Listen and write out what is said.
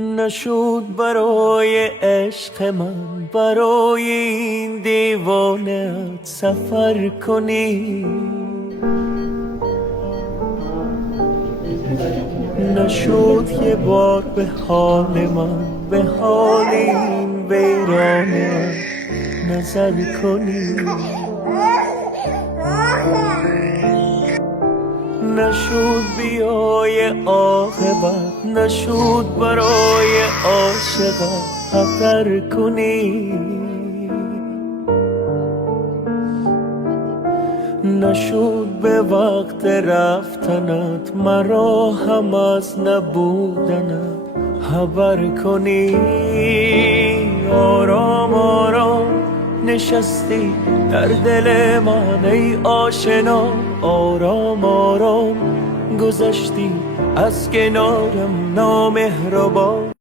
نشد برای عشق من برای این دیوانه سفر کنی، نشد یه بار به حال من به حال این ویرانه نظر کنی، نشد بیای عاقبت نشد برای عاشقت خطر کنی، نشد به وقت رفتنت مرا هم از نبودنت خبر کنی. آرام آرام نشستی در دل من ای آشنا، آرام آرام گذشتی از کنارم نامهربان.